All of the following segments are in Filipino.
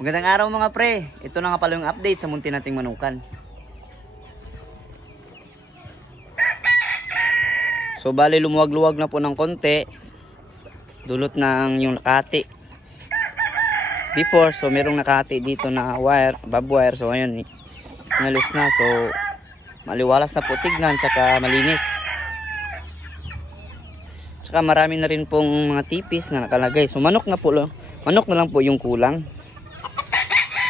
Magandang araw mga pre. Ito na nga pala yung update sa munti nating manukan. So bali lumuwag-luwag na po ng konti. Dulot ng yung nakati. Before, so merong nakati dito na wire, bob wire. So ayun, nalis na. So maliwalas na po tignan, tsaka malinis. Tsaka marami na rin pong mga tipis na nakalagay. So manok na lang po yung kulang.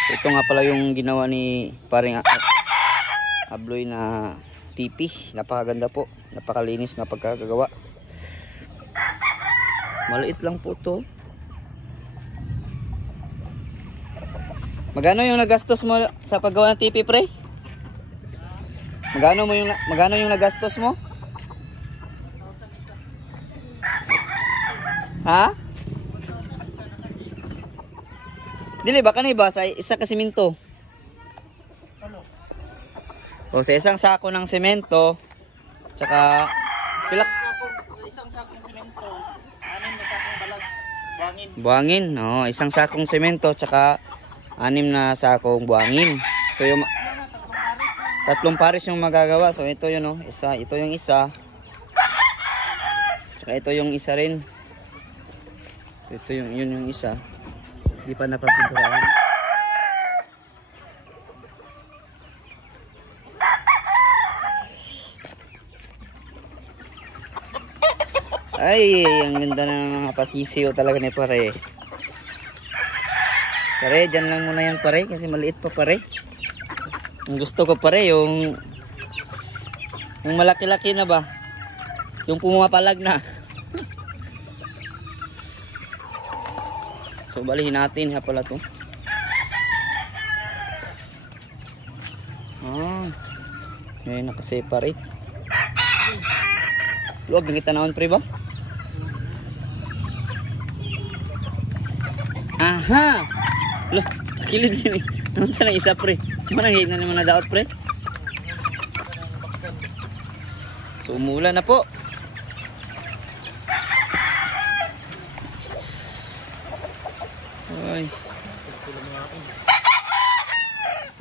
So, ito nga pala yung ginawa ni paring Abloy na tipi. Napakaganda po. Napakalinis nga pagkakagawa. Maliit lang po to. Magano yung nagastos mo sa paggawa ng tipi, pre? Magano yung nagastos mo? Ha? Dili ba kanay ba sa isa ka semento? O sa isang sako ng semento, tsaka pilak Isang sakong semento, anim na sakong balag, buhangin. Oh, isang sakong semento tsaka 6 na sakong buhangin. So yung tatlong pares yung magagawa. So ito yun, oh, isa, ito yung isa. Tsaka ito yung isa rin. Ito yung isa. Hindi pa napapinturahan. Ay, ang ganda ng mga pasisiyo talaga ni pare. Pare, dyan lang muna yan pare, kasi maliit pa pare. Ang gusto ko pare, yung malaki-laki na ba? Yung pumapalag na. So balihin natin ha pala to. Ngayon nakaseparate. Luwag na kita naon pre ba? Aha! Loh, kilid yun. Naman sana isa pre. Manang hate na naman na daot pre. So umulan na po. Ay.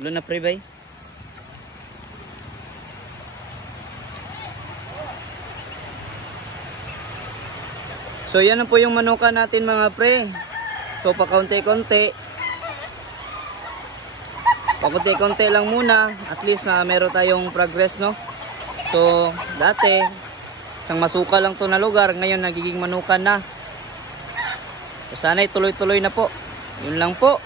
Ulan na pre bay. So yan na po yung manukan natin mga pre. So pakunti-kunti. Pakunti-kunti lang muna. At least na meron tayong progress, no? So dati isang masuka lang to na lugar. Ngayon nagiging manukan na. So sana tuloy-tuloy na po. Yun lang po.